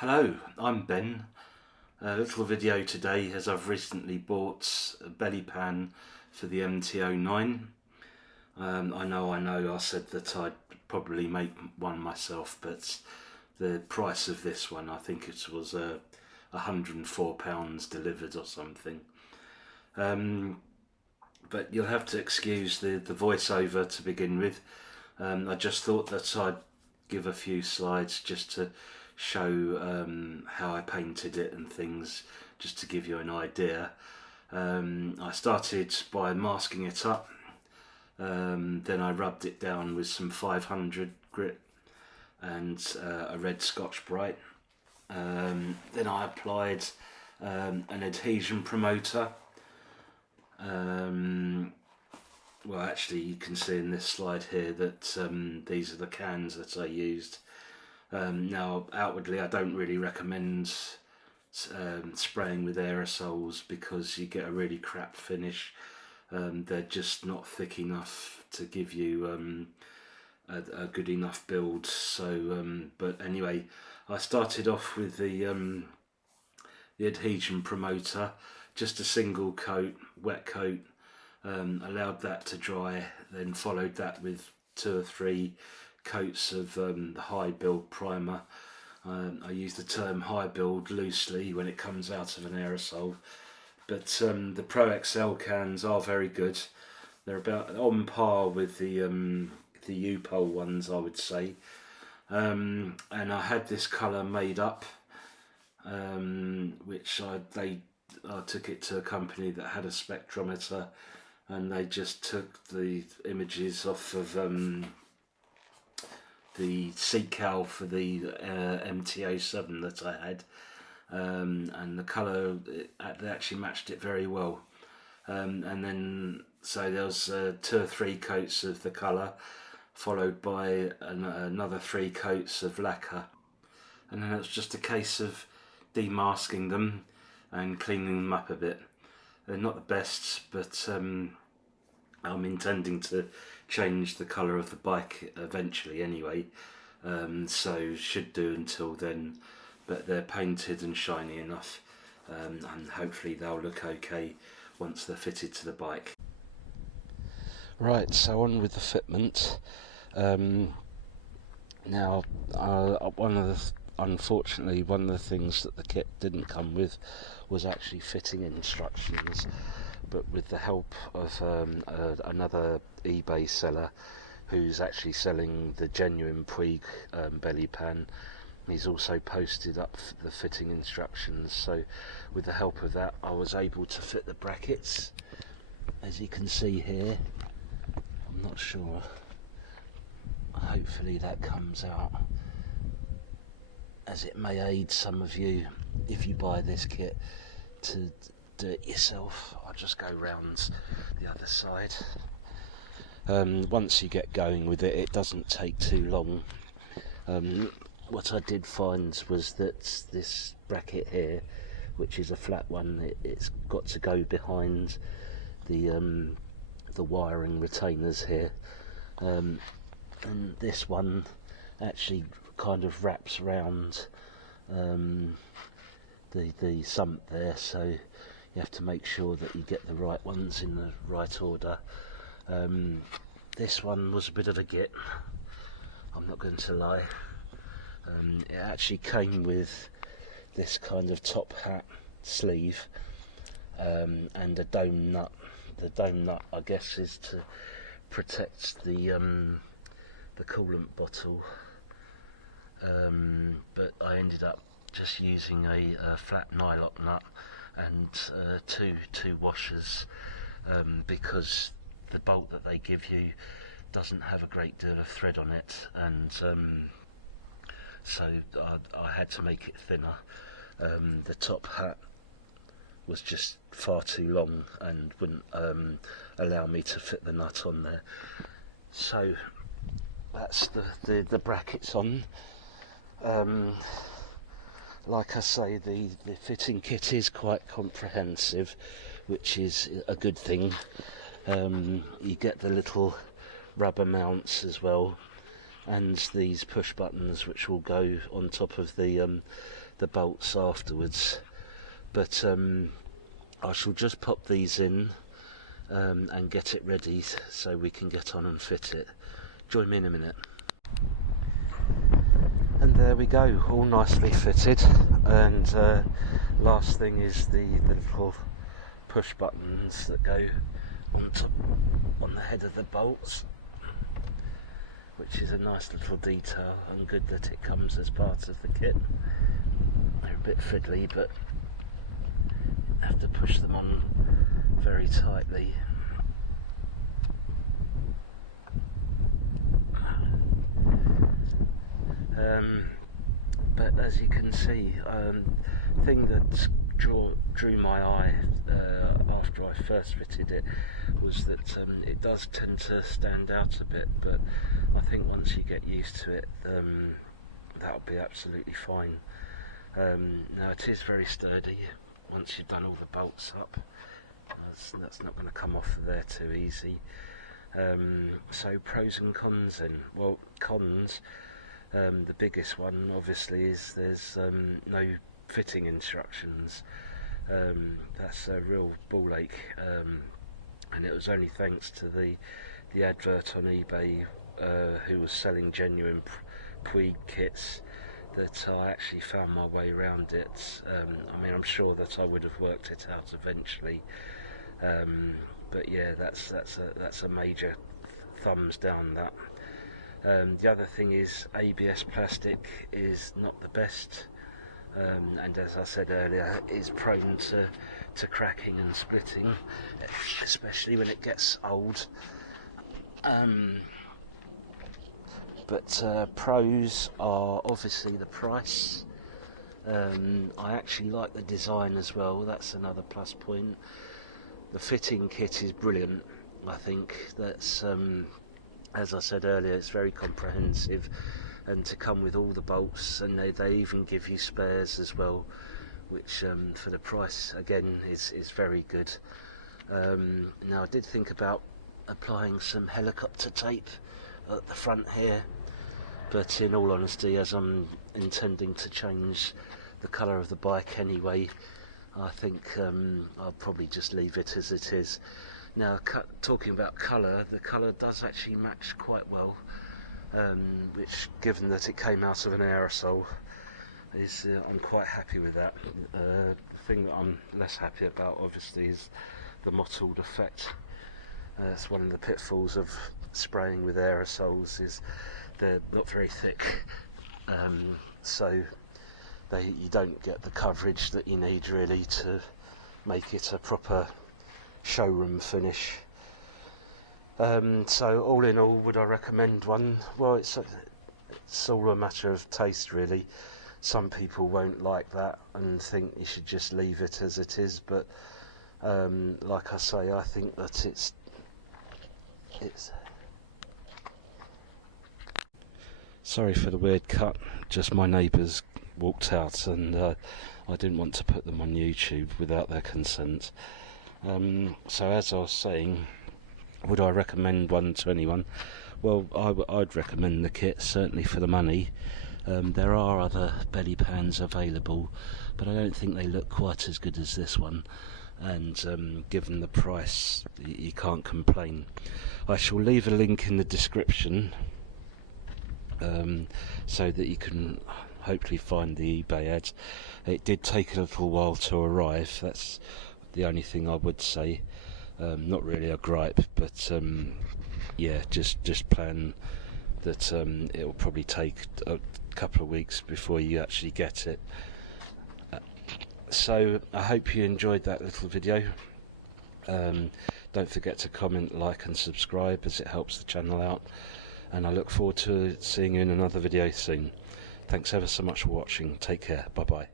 Hello, I'm Ben. A little video today as I've recently bought a belly pan for the MT-09. I know I said that I'd probably make one myself, but the price of this one, I think it was £104 delivered or something. But you'll have to excuse the voiceover to begin with. I just thought that I'd give a few slides just to show how I painted it and things, just to give you an idea. I started by masking it up, then I rubbed it down with some 500 grit and a red Scotch-Brite. Then I applied an adhesion promoter. Well, actually you can see in this slide here that these are the cans that I used. Now outwardly I don't really recommend spraying with aerosols because you get a really crap finish. They're just not thick enough to give you a good enough build. So but anyway, I started off with the adhesion promoter, just a single coat, wet coat, allowed that to dry, then followed that with 2 or 3 coats of the high build primer. I use the term high build loosely when it comes out of an aerosol, but the Pro XL cans are very good. They're about on par with the U-Pole ones, I would say. And I had this colour made up, which I took it to a company that had a spectrometer, and they just took the images off of the seat cowl for the MT-07 that I had, and the colour, they actually matched it very well. And then so there was 2 or 3 coats of the colour, followed by another 3 coats of lacquer, and then it was just a case of demasking them and cleaning them up a bit. They're not the best, but I'm intending to change the colour of the bike eventually anyway, so should do until then, but they're painted and shiny enough, and hopefully they'll look okay once they're fitted to the bike. Right, so on with the fitment. Now, unfortunately, one of the things that the kit didn't come with was actually fitting instructions, but with the help of another eBay seller who's actually selling the genuine Puig belly pan, he's also posted up the fitting instructions. So with the help of that, I was able to fit the brackets, as you can see here. I'm not sure, hopefully that comes out, as it may aid some of you if you buy this kit to do it yourself. I'll just go round the other side. Once you get going with it, it doesn't take too long. What I did find was that this bracket here, which is a flat one, it's got to go behind the wiring retainers here, and this one actually kind of wraps around the sump there, so you have to make sure that you get the right ones in the right order. This one was a bit of a git, I'm not going to lie. It actually came with this kind of top hat sleeve, and a dome nut. The dome nut, I guess, is to protect the coolant bottle, but I ended up just using a flat nylock nut and two washers, because the bolt that they give you doesn't have a great deal of thread on it, and so I had to make it thinner. The top hat was just far too long and wouldn't allow me to fit the nut on there. So that's the brackets on. Like I say, the fitting kit is quite comprehensive, which is a good thing. You get the little rubber mounts as well, and these push buttons which will go on top of the bolts afterwards. But I shall just pop these in and get it ready so we can get on and fit it. Join me in a minute. And there we go, all nicely fitted. And last thing is the little push buttons that go on the head of the bolts, which is a nice little detail, and good that it comes as part of the kit. They're a bit fiddly, but have to push them on very tightly. But as you can see, thing that drew my eye after I first fitted it was that it does tend to stand out a bit, but I think once you get used to it, that'll be absolutely fine. Now it is very sturdy once you've done all the bolts up. That's not going to come off of there too easy. So pros and cons then. Well, cons, the biggest one obviously is there's no fitting instructions. That's a real ball ache, and it was only thanks to the advert on eBay who was selling genuine Puig kits that I actually found my way around it. I mean, I'm sure that I would have worked it out eventually, but yeah, that's a major thumbs down. That the other thing is ABS plastic is not the best, and as I said earlier, is prone to cracking and splitting, especially when it gets old. But pros are obviously the price. I actually like the design as well, that's another plus point. The fitting kit is brilliant. I think that's, as I said earlier, it's very comprehensive, and to come with all the bolts, and they even give you spares as well, which for the price again is very good. Now I did think about applying some helicopter tape at the front here, but in all honesty, as I'm intending to change the colour of the bike anyway, I think I'll probably just leave it as it is. Now, talking about colour, the colour does actually match quite well, which, given that it came out of an aerosol, is I'm quite happy with that. The thing that I'm less happy about, obviously, is the mottled effect. That's one of the pitfalls of spraying with aerosols, is they're not very thick, so you don't get the coverage that you need really to make it a proper showroom finish. So all in all, would I recommend one? Well, it's all a matter of taste really. Some people won't like that and think you should just leave it as it is, but like I say, I think that it's sorry for the weird cut, just my neighbours walked out and I didn't want to put them on YouTube without their consent. So as I was saying, would I recommend one to anyone? Well, I'd recommend the kit, certainly for the money. There are other belly pans available, but I don't think they look quite as good as this one, and given the price, you can't complain. I shall leave a link in the description so that you can hopefully find the eBay ads. It did take a little while to arrive, that's the only thing I would say. Not really a gripe, but yeah, just plan that it will probably take a couple of weeks before you actually get it. So I hope you enjoyed that little video. Don't forget to comment, like and subscribe, as it helps the channel out, and I look forward to seeing you in another video soon. Thanks ever so much for watching. Take care. Bye bye.